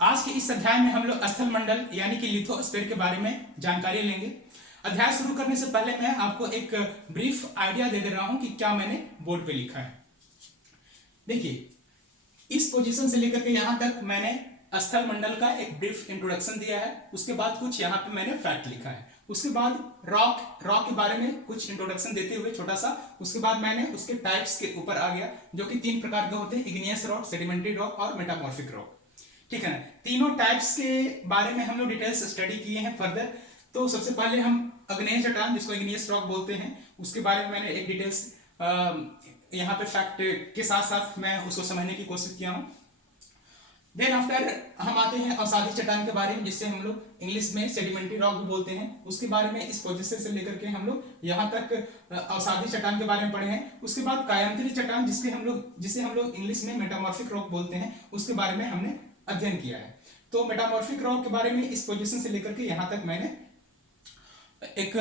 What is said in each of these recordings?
आज के इस अध्याय में हम लोग स्थल मंडल यानी कि लिथोस्फीयर के बारे में जानकारी लेंगे। अध्याय शुरू करने से पहले मैं आपको एक ब्रीफ आइडिया दे रहा हूं कि क्या मैंने बोर्ड पे लिखा है। देखिए, इस पोजीशन से लेकर के यहां तक मैंने स्थल मंडल का एक ब्रीफ इंट्रोडक्शन दिया है। उसके बाद कुछ यहाँ पे मैंने फैक्ट लिखा है। उसके बाद रॉक के बारे में कुछ इंट्रोडक्शन देते हुए छोटा सा, उसके बाद मैंने उसके टाइप्स के ऊपर आ गया, जो कि 3 प्रकार के होते हैं: इग्नियस रॉक, सेडिमेंट्री रॉक और मेटामॉर्फिक रॉक। ठीक है ना। तीनों टाइप्स के बारे में हम लोग डिटेल्स स्टडी किए हैं फर्दर। तो सबसे पहले हम अग्नेय चट्टान, जिसको इग्नियस रॉक बोलते हैं, उसके बारे में मैंने एक डिटेल्स यहाँ पे फैक्ट के साथ साथ मैं उसको समझने की कोशिश किया हूँ। देन आफ्टर हम आते हैं अवसादी चट्टान के बारे में, जिससे हम लोग इंग्लिश में सेडिमेंट्री रॉक भी बोलते हैं। उसके बारे में इस पोजीशन से लेकर के हम लोग यहाँ तक अवसादी चट्टान के बारे में पढ़े हैं। उसके बाद कायांतरी चट्टान, जिसे हम लोग इंग्लिश में मेटामॉर्फिक रॉक बोलते हैं, उसके बारे में हमने अध्ययन किया है। तो मेटामॉर्फिक रॉक के बारे में इस पोजीशन से लेकर के यहाँ तक मैंने एक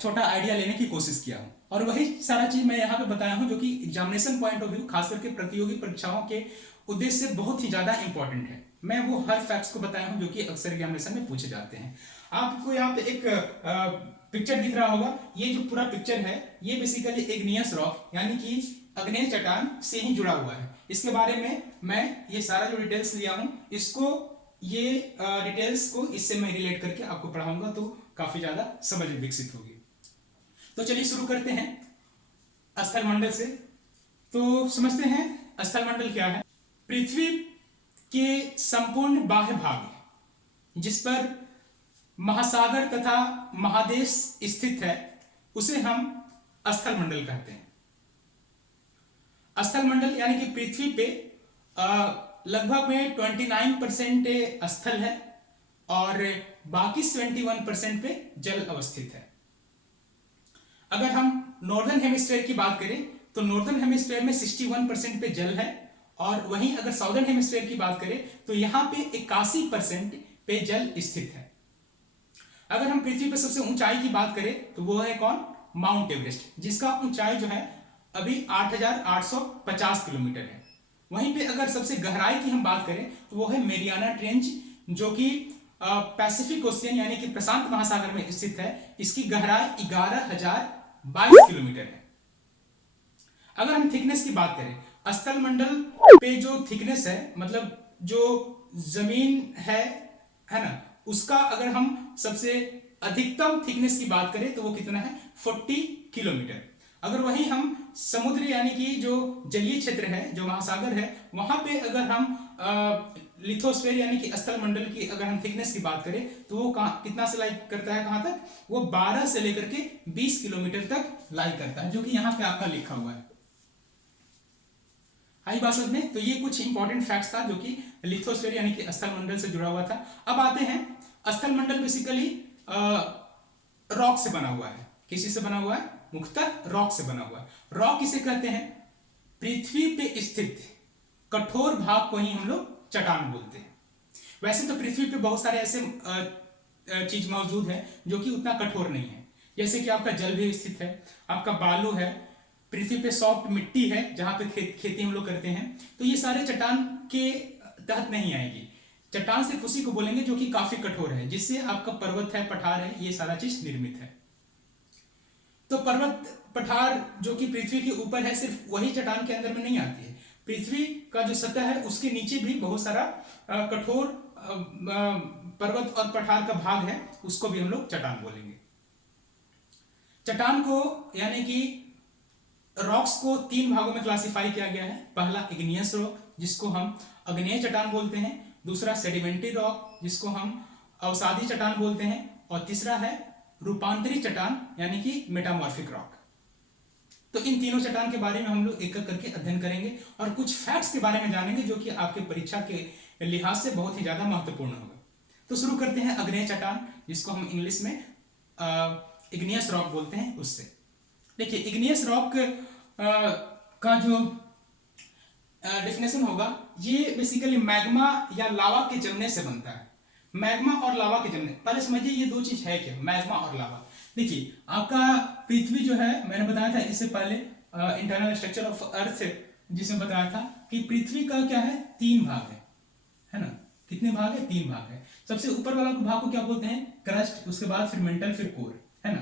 छोटा आइडिया लेने की कोशिश किया हूँ, और वही सारा चीज मैं यहाँ पे बताया हूँ, जो कि एग्जामिनेशन पॉइंट ऑफ व्यू, खास करके प्रतियोगी परीक्षाओं के उद्देश्य से बहुत ही ज्यादा इंपॉर्टेंट है। मैं वो हर फैक्ट्स को बताया हूँ जो कि अक्सर एग्जामिनेशन में पूछे जाते हैं। आपको यहाँ पे एक पिक्चर दिख रहा होगा। ये जो पूरा पिक्चर है, ये बेसिकली इग्नियस रॉक यानी कि अग्नेय चट्टान से ही जुड़ा हुआ है। इसके बारे में मैं ये सारा जो डिटेल्स लिया हूँ, ये डिटेल्स को इससे मैं रिलेट करके आपको पढ़ाऊंगा, तो काफी ज्यादा समझ विकसित होगी। तो चलिए शुरू करते हैं स्थल मंडल से। तो समझते हैं स्थल मंडल क्या है। पृथ्वी के संपूर्ण बाह्य भाग, जिस पर महासागर तथा महादेश स्थित है, उसे हम स्थल मंडल कहते हैं। स्थल मंडल यानी कि पृथ्वी पे लगभग में 29% स्थल है और बाकी 71% पे जल अवस्थित है। अगर हम नॉर्दर्न हेमिस्फीयर की बात करें तो नॉर्दर्न हेमिस्फीयर में 61% पे जल है, और वहीं अगर साउदर्न हेमिस्फीयर की बात करें तो यहां पे 81% पे जल स्थित है। अगर हम पृथ्वी पर सबसे ऊंचाई की बात करें तो वो है कौन? माउंट एवरेस्ट, जिसका ऊंचाई जो है अभी 8,850 किलोमीटर है। वहीं पे अगर सबसे गहराई की हम बात करें तो वो है मेरियाना ट्रेंच, जो कि पैसिफिक ओशियन यानी कि प्रशांत महासागर में स्थित है। इसकी गहराई 11,022 किलोमीटर है। अगर हम थिकनेस की बात करें, स्थल मंडल पे जो थिकनेस है, मतलब जो जमीन है ना, उसका अगर हम सबसे अधिकतम थिकनेस की बात करें तो वो कितना है? 40 किलोमीटर। अगर वहीं हम समुद्र यानी कि जो जलीय क्षेत्र है, जो महासागर है, वहां पे अगर हम लिथोस्फीयर यानी कि स्थल मंडल की अगर हम थिकनेस की बात करें तो वो कितना से लाई करता है? कहां तक? वो 12 से लेकर के 20 किलोमीटर तक लाई करता है, जो कि यहाँ पे आपका लिखा हुआ है। आई बात समझ में? तो ये कुछ इंपॉर्टेंट फैक्ट्स था जो कि लिथोस्फीयर यानी कि स्थल मंडल से जुड़ा हुआ था। अब आते हैं, स्थल मंडल बेसिकली रॉक से बना हुआ है। किसी से बना हुआ है? मुख्यतः रॉक से बना हुआ है। रॉक किसे कहते हैं? पृथ्वी पे स्थित कठोर भाग को ही हम लोग चट्टान बोलते हैं। वैसे तो पृथ्वी पे बहुत सारे ऐसे चीज मौजूद है जो कि उतना कठोर नहीं है, जैसे कि आपका जल भी स्थित है, आपका बालू है, पृथ्वी पे सॉफ्ट मिट्टी है जहां पे खेती हम लोग करते हैं। तो ये सारे चट्टान के तहत नहीं आएगी। चट्टान सिर्फ उसी को बोलेंगे जो कि काफी कठोर है, जिससे आपका पर्वत है, पठार है, ये सारा चीज निर्मित है। तो पर्वत पठार जो कि पृथ्वी के ऊपर है, सिर्फ वही चट्टान के अंदर में नहीं आती है। पृथ्वी का जो सतह है उसके नीचे भी बहुत सारा कठोर पर्वत और पठार का भाग है, उसको भी हम लोग चट्टान बोलेंगे। चट्टान को यानी कि रॉक्स को 3 भागों में क्लासिफाई किया गया है। पहला इग्नियस रॉक, जिसको हम अग्नेय चट्टान बोलते हैं। दूसरा सेडिमेंट्री रॉक, जिसको हम अवसादी चट्टान बोलते हैं। और तीसरा है रूपांतरी चट्टान यानी कि मेटामॉर्फिक रॉक। तो इन तीनों चट्टान के बारे में हम लोग एक एक करके अध्ययन करेंगे और कुछ फैक्ट्स के बारे में जानेंगे जो कि आपके परीक्षा के लिहाज से बहुत ही ज्यादा महत्वपूर्ण होगा। तो शुरू करते हैं अग्नेय चट्टान, जिसको हम इंग्लिश में इग्नियस रॉक बोलते हैं, उससे। देखिए, इग्नियस रॉक का जो डेफिनेशन होगा, ये बेसिकली मैग्मा या लावा के जमने से बनता है। मैग्मा और लावा के जमने, पहले समझिए ये दो चीज है क्या, मैग्मा और लावा। देखिए, आपका पृथ्वी जो है, मैंने बताया था इससे पहले इंटरनल स्ट्रक्चर ऑफ अर्थ जिसमें बताया था कि पृथ्वी का क्या है, 3 भाग है ना। कितने भाग है? 3 भाग है। सबसे ऊपर वाला भाग को क्या बोलते हैं? क्रस्ट, उसके बाद फिर मेंटल, फिर कोर, है ना।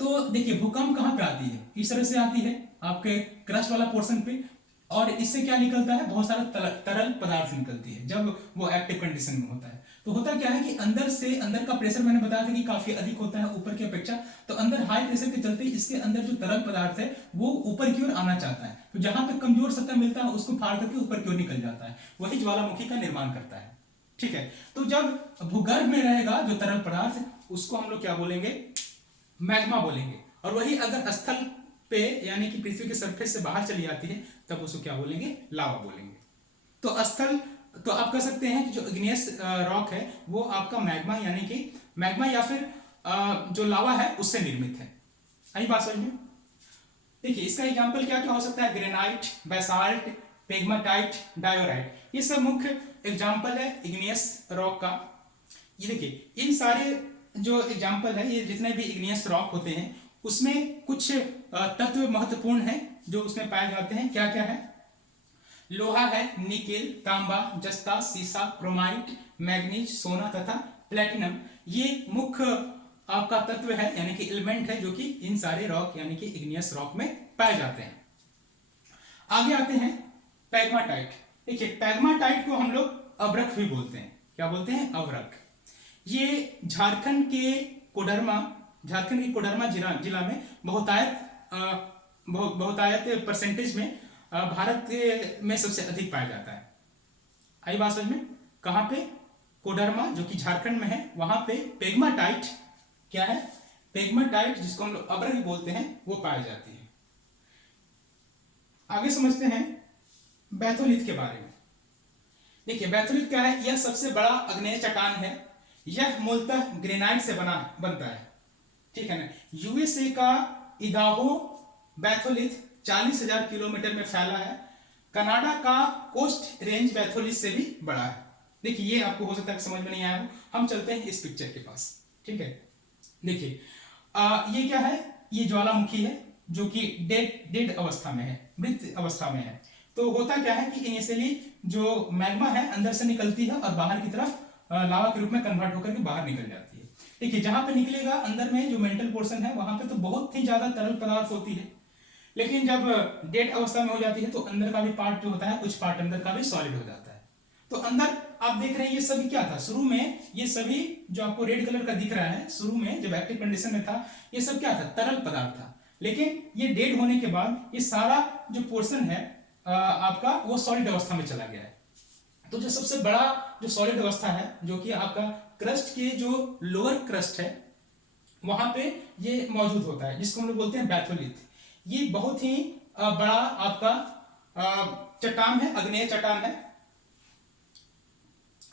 तो देखिए भूकंप कहाँ पे आती है? इस तरह से आती है आपके क्रस्ट वाला पोर्शन पे, और इससे क्या निकलता है? बहुत सारा तरल पदार्थ निकलती है जब वो एक्टिव कंडीशन में होता है। तो होता क्या है कि अंदर का प्रेशर मैंने बताया था कि काफी अधिक होता है ऊपर की अपेक्षा, तो अंदर हाई प्रेशर के चलते इसके अंदर जो तरल पदार्थ है वो ऊपर की ओर आना चाहता है, तो जहां पे कमजोर सतह मिलता है उसको फाड़ करके ऊपर की ओर निकल जाता है, वही ज्वालामुखी का निर्माण करता है। ठीक है, तो जब भूगर्भ में रहेगा जो तरल पदार्थ उसको हम लोग क्या बोलेंगे? मैग्मा बोलेंगे। और वही अगर स्थल पे यानी कि पृथ्वी के सरफेस से बाहर चली जाती है तब उसको क्या बोलेंगे? लावा बोलेंगे। तो स्थल, तो आप कह सकते हैं कि जो इग्नियस रॉक है वो आपका मैग्मा यानी कि मैग्मा या फिर जो लावा है उससे निर्मित है। आई बात समझ में? देखिए इसका एग्जांपल क्या क्या हो सकता है? ग्रेनाइट, बेसाल्ट, पेग्माटाइट, डायोराइट, ये सब मुख्य एग्जांपल है इग्नियस रॉक का। ये देखिए इन सारे जो एग्जांपल है, ये जितने भी इग्नियस रॉक होते हैं उसमें कुछ तत्व महत्वपूर्ण हैं जो उसमें पाए जाते हैं। क्या क्या है? लोहा है, निकेल, तांबा, जस्ता, सीसा, क्रोमाइट, मैग्नीज, सोना तथा प्लेटिनम, ये मुख्य आपका तत्व है यानी कि एलिमेंट है जो कि इन सारे रॉक यानी कि इग्नियस रॉक में पाए जाते हैं। आगे आते हैं पैग्माटाइट। देखिए पैग्माटाइट को हम लोग अवरक भी बोलते हैं। क्या बोलते हैं? अवरक। ये झारखंड के कोडरमा जिला में बहुतायत परसेंटेज में भारत में सबसे अधिक पाया जाता है। आई बात समझ में? कहां पे? कोडरमा जो कि झारखंड में है, वहां पे पेग्माटाइट, क्या है? पेग्माटाइट, जिसको हम लोग अवरक बोलते हैं, वो पाई जाती है। आगे समझते हैं बैथोलिथ के बारे में। देखिए बैथोलिथ क्या है? यह सबसे बड़ा आग्नेय चट्टान है। यह मूलतः ग्रेनाइट से बनता है। ठीक है ना। यूएसए का इदाहो बैथोलिथ 40,000 किलोमीटर में फैला है। कनाडा का कोस्ट रेंज बैथोलिथ से भी बड़ा है। देखिए ये आपको हो सकता है समझ में नहीं आया हो, हम चलते हैं इस पिक्चर के पास। ठीक है, देखिए ये क्या है? ये ज्वालामुखी है जो कि डेड अवस्था में है, मृत अवस्था में है। तो होता क्या है कि इनिशियली जो मैग्मा है अंदर से निकलती है और बाहर की तरफ लावा के रूप में कन्वर्ट होकर के बाहर निकल जाती है। देखिए जहां पे निकलेगा अंदर में जो मेंटल पोर्शन है वहां पे तो बहुत ही ज्यादा तरल पदार्थ होती है, लेकिन जब डेड अवस्था में हो जाती है तो अंदर का भी पार्ट जो होता है, कुछ पार्ट अंदर का भी सॉलिड हो जाता है। तो अंदर आप देख रहे हैं ये सभी क्या था? शुरू में ये सभी जो आपको रेड कलर का दिख रहा है, शुरू में जब एक्टिव कंडीशन में था ये सब क्या था? तरल पदार्थ था। लेकिन ये डेड होने के बाद ये सारा जो पोर्शन है आपका वो सॉलिड अवस्था में चला गया है। तो जो सबसे बड़ा जो सॉलिड अवस्था है जो कि आपका क्रस्ट के जो लोअर क्रस्ट है वहां पे ये मौजूद होता है, जिसको हम लोग बोलते हैं बैथोलिथ। ये बहुत ही बड़ा आपका चट्टान है, आग्नेय चट्टान है।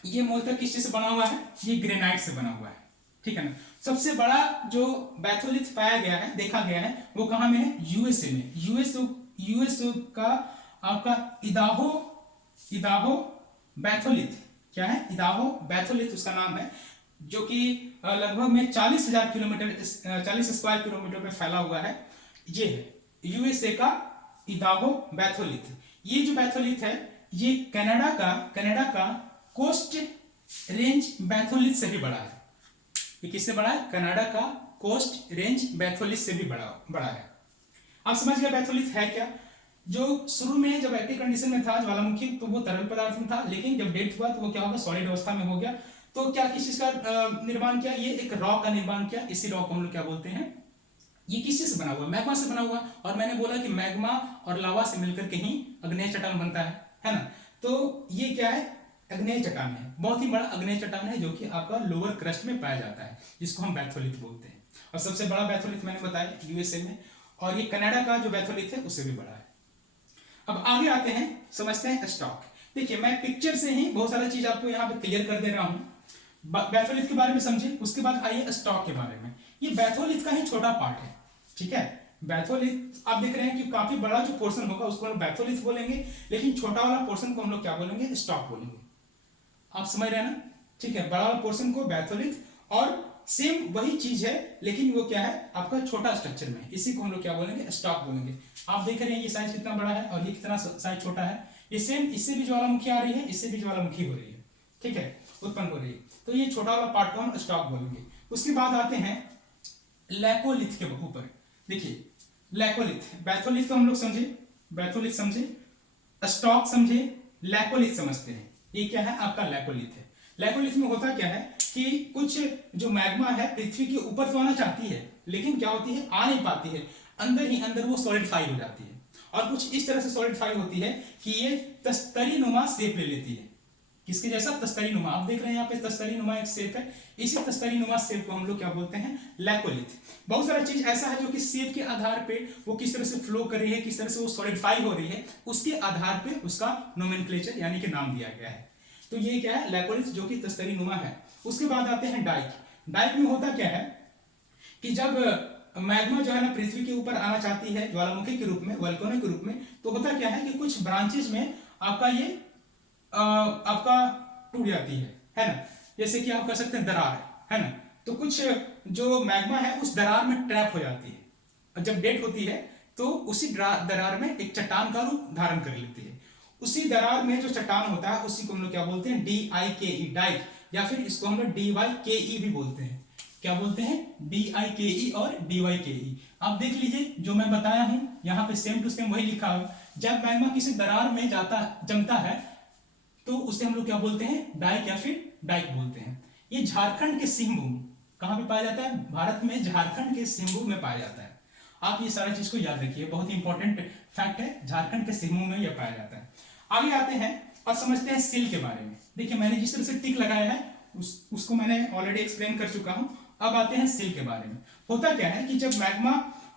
ये मूलतः किस चीज से बना हुआ है? ये ग्रेनाइट से बना हुआ है। ठीक है ना। सबसे बड़ा जो बैथोलिथ पाया गया है, देखा गया है, वो कहां में है? यूएसए में। यूएसए का आपका इदाहो बैथोलिथ, क्या है? इदाहो बैथोलिथ उसका नाम है, जो कि लगभग में 40,000 किलोमीटर 40 स्क्वायर किलोमीटर में फैला हुआ है। ये है यूएसए का इदाहो बैथोलिथ। ये जो बैथोलिथ है ये कनाडा का कोस्ट रेंज बैथोलिथ से भी बड़ा है। ये किससे बड़ा है? कनाडा का कोस्ट रेंज बैथोलिथ से भी बड़ा है। आप समझ गए बैथोलिथ है क्या? जो शुरू में जब एक्टिव कंडीशन में था ज्वालामुखी तो वो तरल पदार्थ में था, लेकिन जब डेथ हुआ तो वो क्या होगा? सॉलिड अवस्था में हो गया। तो क्या किस चीज का निर्माण किया? ये एक रॉक का निर्माण किया। इसी रॉक को हम लोग क्या बोलते हैं? ये किस चीज से बना हुआ? मैग्मा से बना हुआ। और मैंने बोला कि मैग्मा और लावा से मिलकर के ही आग्नेय चट्टान बनता है ना। तो ये क्या है? आग्नेय चट्टान है, बहुत ही बड़ा आग्नेय चट्टान है जो कि आपका लोअर क्रस्ट में पाया जाता है, जिसको हम बैथोलिथ बोलते हैं। और सबसे बड़ा बैथोलिथ मैंने बताया यूएसए में, और ये कनाडा का जो बैथोलिथ है उससे भी बड़ा है। अब आगे आते हैं, समझते हैं स्टॉक। देखिए मैं पिक्चर से ही बहुत सारी चीज आपको यहाँ पे क्लियर कर दे रहा हूँ। बैथोलिथ के बारे में समझे, उसके बाद आइए स्टॉक के बारे में। ये बैथोलिथ का ही छोटा पार्ट है। ठीक है, बैथोलिथ आप देख रहे हैं कि काफी बड़ा जो पोर्शन होगा उसको हम बैथोलिथ बोलेंगे, लेकिन छोटा वाला पोर्शन को हम लोग क्या बोलेंगे? स्टॉक बोलेंगे। आप समझ रहे हैं ना? ठीक है, बड़ा वाला पोर्शन को बैथोलिथ, और सेम वही चीज है लेकिन वो क्या है? आपका छोटा स्ट्रक्चर में, इसी को हम लोग क्या बोलेंगे? स्टॉक बोलेंगे। आप देख रहे हैं ये साइज कितना बड़ा है और ये कितना साइज छोटा है। ये सेम, इससे भी ज्वालामुखी आ रही है, इससे भी ज्वालामुखी हो रही है। ठीक है, उत्पन्न हो रही है। तो ये छोटा वाला पार्ट को हम स्टॉक बोलेंगे। उसके बाद आते हैं लैकोलिथ के ऊपर। देखिए लैकोलिथ, बैथोलिथ तो हम लोग समझे, बैथोलिथ समझे, स्टॉक समझे, लैकोलिथ समझते हैं। ये क्या है आपका लैकोलिथ है। लैकोलिथ में होता क्या है कि कुछ जो मैग्मा है पृथ्वी के ऊपर तो आना चाहती है, लेकिन क्या होती है, आ नहीं पाती है, अंदर ही अंदर वो सॉलिडिफाई हो जाती है। और कुछ इस तरह से सॉलिडिफाई होती है कि ये तस्तरी नुमा शेप ले लेती है। किसके जैसा, तस्तरी नुमा। आप देख रहे हैं यहाँ पे तस्तरी नुमा एक शेप है, इसी तस्तरी नुमा शेप को हम लोग क्या बोलते हैं, लैकोलिथ। बहुत सारा चीज ऐसा है जो कि शेप के आधार पे वो किस तरह से फ्लो कर रही है, किस तरह से वो सॉलिडिफाई हो रही है, उसके आधार पे उसका नोमेनक्लेचर यानी कि नाम दिया गया है। तो ये क्या है, लैकोलिथ, जो कि तस्तरी नुमा है। उसके बाद आते हैं डाइक। डाइक में होता क्या है कि जब मैग्मा जो है ना पृथ्वी के ऊपर आना चाहती है ज्वालामुखी के रूप में, वोल्केनो के रूप में, तो होता क्या है कि कुछ ब्रांचेज में आपका ये आपका टूट जाती है ना। जैसे कि आप कह सकते हैं दरार, है ना। तो कुछ जो मैग्मा है उस दरार में ट्रैप हो जाती है, और जब डेट होती है तो उसी दरार में एक चट्टान का रूप धारण कर लेती है। उसी दरार में जो चट्टान होता है उसी को हम लोग क्या बोलते हैं, DIKE, डाइक, या फिर इसको हम लोग DYKE भी बोलते हैं। क्या बोलते हैं, DIKE और DYKE। आप देख लीजिए जो मैं बताया हूं यहाँ पे सेम टू सेम वही लिखा है। जब मैग्मा किसी दरार में जमता है तो उसे हम लोग क्या बोलते हैं, डाइक या फिर डाइक बोलते हैं। ये झारखंड के सिंहभूम, कहां पे पाया जाता है, भारत में झारखंड के सिंहभूम में पाया जाता है। आप ये सारा चीज को याद रखिए, बहुत ही इंपॉर्टेंट फैक्ट है, झारखंड के सिंहभूम में यह पाया जाता है। आगे आते हैं और समझते हैं सिल के बारे में। देखिए मैंने जिस तरह से टिक लगाया है उसको मैंने ऑलरेडी एक्सप्लेन कर चुका हूं। अब आते हैं सिल के बारे में। होता क्या है कि जब मैग्मा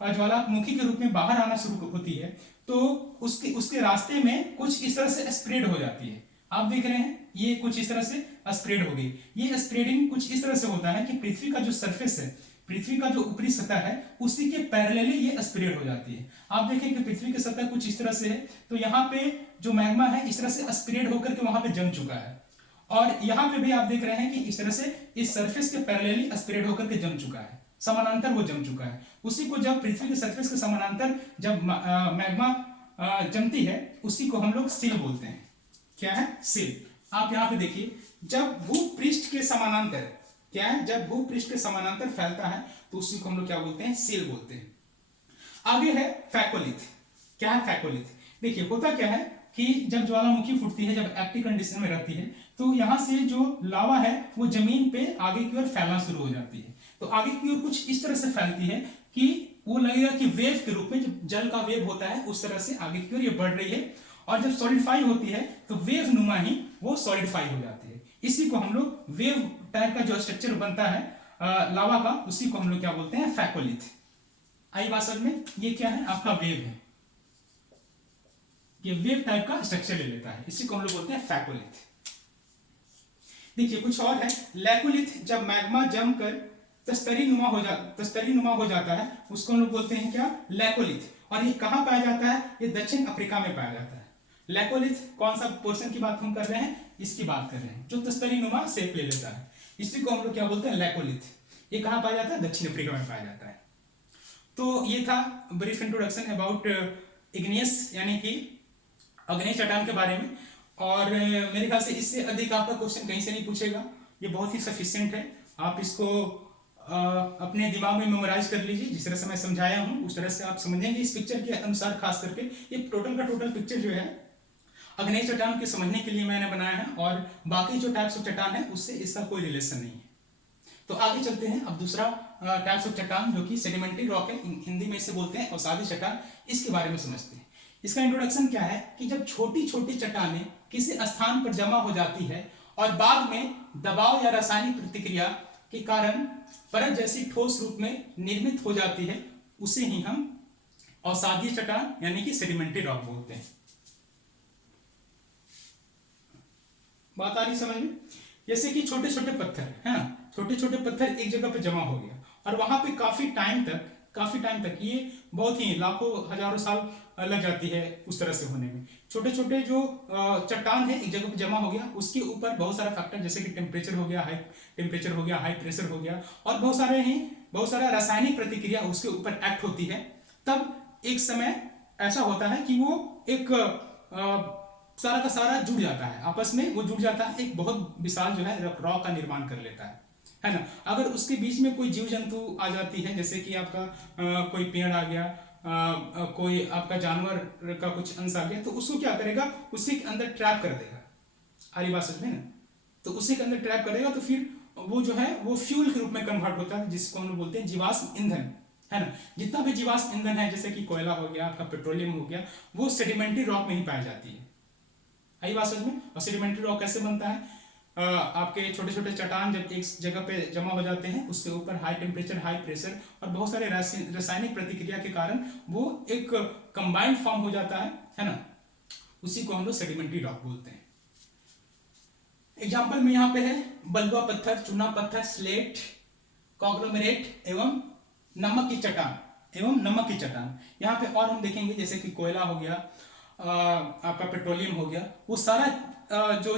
ज्वालामुखी के रूप में बाहर आना शुरू होती है तो उसके रास्ते में कुछ इस तरह से स्प्रेड हो जाती है। आप देख रहे हैं ये कुछ इस तरह से स्प्रेड हो गई। ये स्प्रेडिंग कुछ इस तरह से होता है कि पृथ्वी का जो सरफेस है, पृथ्वी का जो ऊपरी सतह है, उसी के पैरेलली ये स्प्रेड हो जाती है। आप देखें कि पृथ्वी की सतह कुछ इस तरह से है, तो यहाँ पे जो मैग्मा है इस तरह से स्प्रेड होकर के वहां पे जम चुका है। और यहाँ पे भी आप देख रहे हैं कि इस तरह से इस सरफेस के पैरेलली स्प्रेड होकर के जम चुका है, समानांतर वो जम चुका है। उसी को जब पृथ्वी के सरफेस के समानांतर जब मैग्मा जमती है उसी को हम लोग सिल बोलते हैं। क्या है, सिल। आप यहाँ पे देखिए जब भूपृष्ठ के समानांतर, क्या है, जब भूपृष्ठ के समानांतर फैलता है तो उसी को हम लोग क्या बोलते हैं, सिल बोलते हैं। आगे है फैकोलिथ। क्या है फैकोलिथ, देखिए होता क्या है कि जब ज्वालामुखी फूटती है, जब एक्टिव कंडीशन में रहती है, तो यहाँ से जो लावा है वो जमीन पे आगे की ओर फैलना शुरू हो जाती है। तो आगे की ओर कुछ इस तरह से फैलती है कि वो लगेगा कि वेव के रूप में, जब जल का वेव होता है उस तरह से आगे की ओर ये बढ़ रही है। और जब सॉलिडिफाई होती है तो वेव नुमा ही वो सॉलिडिफाई हो जाती है। इसी को हम लोग वेव टाइप का जो स्ट्रक्चर बनता है लावा का, उसी को हम लोग क्या बोलते हैं, फैकोलिथ। आई बात समझ में, ये क्या है आपका वेव है, ये वेव टाइप का स्ट्रक्चर ले लेता है, इसी को हम लोग बोलते हैं फैकोलिथ। देखिए कुछ और है, लैकोलिथ। जब मैग्मा जमकर तस्तरी नुमा हो जाता है उसको हम लोग बोलते हैं क्या, लैकोलिथ। और ये कहां पाया जाता है, ये दक्षिण अफ्रीका में पाया जाता है। लैकोलिथ कौन सा पोर्शन की बात हम कर रहे हैं, इसकी बात कर रहे हैं, जो तस्तरी नुमा शेप ले लेता है, इसी को हम लोग क्या बोलते हैं, लैकोलिथ। ये कहां पाया जाता है, दक्षिण अफ्रीका में पाया जाता है। तो ये था ब्रीफ इंट्रोडक्शन अबाउट इग्नियस यानी कि अग्नेय चट्टान के बारे में। और मेरे ख्याल से इससे अधिक आपका क्वेश्चन कहीं से नहीं पूछेगा, ये बहुत ही सफिशिएंट है। आप इसको अपने दिमाग में मेमोराइज कर लीजिए, जिस तरह से मैं समझाया हूं उस तरह से आप समझेंगे इस पिक्चर के अनुसार। खास करके ये टोटल का टोटल पिक्चर जो है अग्नेय चट्टान के समझने के लिए मैंने बनाया है, और बाकी जो टाइप्स ऑफ चट्टान है उससे इसका कोई रिलेशन नहीं है। तो आगे चलते हैं अब दूसरा टाइप्स ऑफ चट्टान जो कि सेडिमेंट्री रॉक है, हिंदी में इसे बोलते हैं अवसादी चट्टान, इसके बारे में समझते हैं। इसका इंट्रोडक्शन क्या है कि जब छोटी छोटी चट्टानें किसी स्थान पर जमा हो जाती है और बाद में दबाव या रासायनिक प्रतिक्रिया के कारण परत जैसी ठोस रूप में निर्मित हो जाती है, उसे ही हम अवसादीय चट्टान यानी कि सेडिमेंट्री रॉक बोलते हैं। बात आ रही समझ में, जैसे कि छोटे छोटे पत्थर है ना, छोटे छोटे पत्थर एक जगह पे जमा हो गया और वहां पे काफी टाइम तक ये बहुत ही लाखों हजारों साल लग जाती है उस तरह से होने में। छोटे छोटे जो चट्टान है एक जगह पे जमा हो गया, उसके ऊपर बहुत सारा फैक्टर जैसे कि टेम्परेचर हो गया, हाई प्रेशर हो गया, और बहुत सारा रासायनिक प्रतिक्रिया उसके ऊपर एक्ट होती है। तब एक समय ऐसा होता है कि वो एक सारा का सारा जुड़ जाता है, आपस में वो जुड़ जाता है, एक बहुत विशाल जो है रॉक का निर्माण कर लेता है ना। अगर उसके बीच में कोई जीव जंतु आ जाती है, जैसे कि आपका कोई पेड़ आ गया, कोई आपका जानवर का कुछ अंश आ गया, तो उसको क्या करेगा, उसी के अंदर ट्रैप कर देगा। हरी बात समझ में ना। तो उसी के अंदर ट्रैप करेगा, तो फिर वो जो है वो फ्यूल के रूप में कन्वर्ट होता है, जिसको हम लोग बोलते हैं जीवाश्म ईंधन, है ना। जितना भी जीवाश्म ईंधन है, जैसे कि कोयला हो गया, आपका पेट्रोलियम हो गया, वो सेडिमेंट्री रॉक में ही पाई जाती है। आई बात समझ में। और सेडिमेंट्री रॉक कैसे बनता है, आपके छोटे छोटे चट्टान जब एक जगह पे जमा हो जाते हैं, उसके ऊपर हाई टेम्परेचर, हाई प्रेशर और बहुत सारे रासायनिक प्रतिक्रिया के कारण वो एक कंबाइंड फॉर्म हो जाता है ना। उसी को हम लोग सेडिमेंट्री रॉक बोलते हैं। एग्जाम्पल में यहाँ पे है बलुआ पत्थर, चूना पत्थर, स्लेट, कॉन्ग्लोमेरेट एवं नमक की चट्टान। यहाँ पे और हम देखेंगे जैसे कि कोयला हो गया, आपका पेट्रोलियम हो गया, वो सारा जो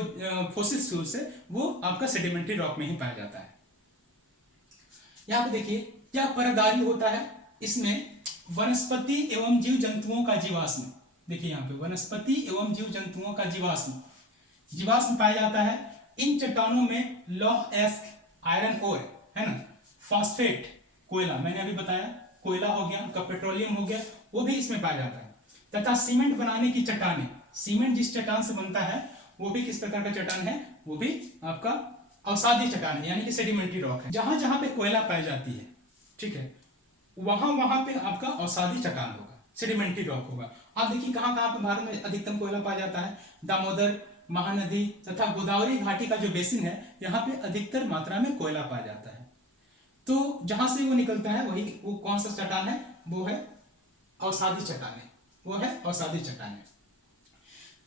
फॉसिल फ्यूल्स है वो आपका सेडिमेंट्री रॉक में ही पाया जाता है। यहाँ पे देखिए क्या परदारी होता है, इसमें वनस्पति एवं जीव जंतुओं का जीवाश्म, देखिए यहाँ पे वनस्पति एवं जीव जंतुओं का जीवाश्म पाया जाता है। इन चट्टानों में लौह अयस्क, आयरन ओर, है ना, फॉस्फेट, कोयला, मैंने अभी बताया कोयला हो गया, आपका पेट्रोलियम हो गया, वो भी इसमें पाया जाता है। तथा सीमेंट बनाने की चट्टानें, सीमेंट जिस चट्टान से बनता है वो भी किस प्रकार का चट्टान है, वो भी आपका अवसादी चट्टान है, यानी कि सेडिमेंट्री रॉक है। जहां जहां पे कोयला पाई जाती है, ठीक है, वहां वहां पे आपका अवसादी चट्टान होगा, सेडिमेंट्री रॉक होगा। आप देखिए कहां कहां पे भारत में अधिकतम कोयला पाया जाता है, दामोदर, महानदी तथा गोदावरी घाटी का जो बेसिन है, यहाँ पे अधिकतर मात्रा में कोयला पाया जाता है। तो जहां से वो निकलता है वही, वो कौन सा चट्टान है, वो है अवसादी चट्टान, वो है अवसादी चट्टान।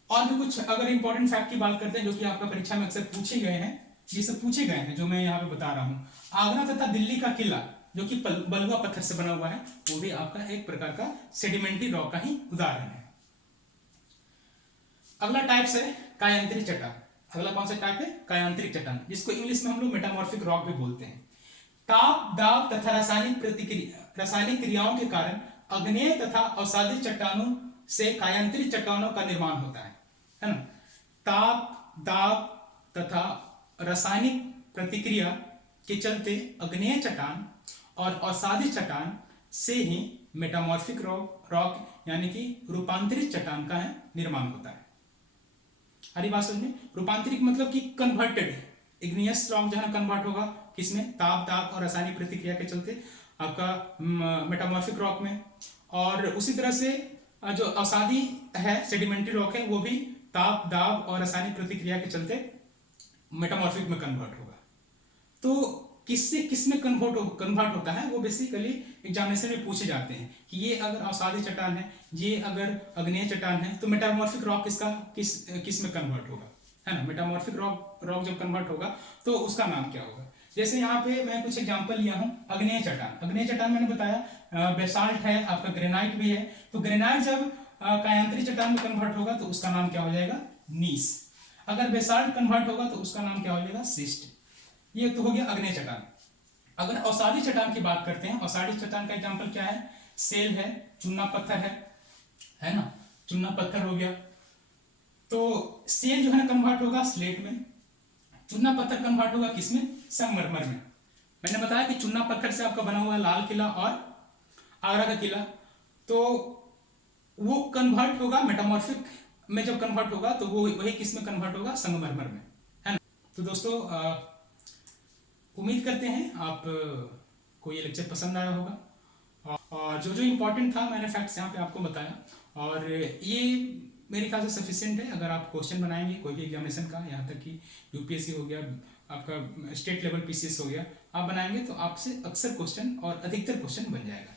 और भी कुछ अगर इंपॉर्टेंट फैक्ट की बात करते हैं जो कि आपका परीक्षा में अक्सर पूछे गए हैं, ये सब पूछे गए हैं जो मैं यहाँ पे बता रहा हूँ। आगरा तथा दिल्ली का किला जो कि बलुआ पत्थर से बना हुआ है, वो भी आपका एक प्रकार का सेडिमेंट्री रॉक का ही उदाहरण है। अगला टाइप है कायांतरिक चट्टान। अगला कौन सा टाइप है, कायांतरिक चट्टान, जिसको इंग्लिश में हम लोग मेटामॉर्फिक रॉक भी बोलते हैं। ताप, दाब तथा रासायनिक क्रियाओं के कारण अग्नेय तथा अवसादी चट्टानों से कायांतरिक चट्टानों का निर्माण होता है ना। ताप, दाब तथा रासायनिक प्रतिक्रिया के चलते अग्नेय चट्टान और अवसादी चट्टान से ही मेटामॉर्फिक रॉक यानी कि रूपांतरित चट्टान का निर्माण होता है। हरी बात समझ में। रूपांतरित मतलब कि कन्वर्टेड, इग्नियस रॉक जहां कन्वर्ट होगा किसमें, ताप, दाब और रासायनिक प्रतिक्रिया के चलते आपका मेटामॉर्फिक रॉक में। और उसी तरह से जो अवसादी है, सेडिमेंट्री रॉक है, वो भी ताप, दाब और रासायनिक प्रतिक्रिया के चलते मेटामॉर्फिक में कन्वर्ट होगा। तो किससे किसमें कन्वर्ट होता है, वो बेसिकली एग्जामिनेशन में पूछे जाते हैं कि ये अगर अवसादी चट्टान है, ये अगर अग्नेय चट्टान है, तो मेटामॉर्फिक रॉक किस में कन्वर्ट होगा, है ना। मेटामॉर्फिक रॉक जब कन्वर्ट होगा तो उसका नाम क्या होगा। जैसे यहाँ पे मैं कुछ एग्जांपल लिया हूँ। अग्नेय चट्टान मैंने बताया बेसाल्ट है, आपका ग्रेनाइट भी है। तो ग्रेनाइट जब कायांतरिक चट्टान में कन्वर्ट होगा तो उसका नाम क्या हो जाएगा, नीस। अगर बेसाल्ट कन्वर्ट होगा तो उसका नाम क्या हो जाएगा, सिस्ट। ये तो हो गया अग्नेय चट्टान। अगर अवसादी चट्टान की बात करते हैं, अवसादी चट्टान का एग्जांपल क्या है, सेल है, चूना पत्थर है ना, चूना पत्थर हो गया। तो सेल जो है ना कन्वर्ट होगा स्लेट में, चूना पत्थर कन्वर्ट होगा किसमें, संगमरमर में। मैंने बताया कि चूना पत्थर से आपका बना हुआ लाल किला और आगरा का किला, तो वो कन्वर्ट होगा मेटामॉर्फिक में। जब कन्वर्ट होगा तो वो वही किसमें कन्वर्ट होगा, संगमरमर में, है ना। तो दोस्तों उम्मीद करते हैं आप को ये लेक्चर पसंद आया होगा, और जो जो इम्पोर्टेंट था मैंने फैक्ट्स यहाँ पे आपको बताया, और ये मेरे ख्याल से सफिशिएंट है। अगर आप क्वेश्चन बनाएंगे कोई भी एग्जामिनेशन का, यहाँ तक कि यूपीएससी हो गया, आपका स्टेट लेवल पीसीएस हो गया, आप बनाएंगे तो आपसे अक्सर क्वेश्चन और अधिकतर क्वेश्चन बन जाएगा।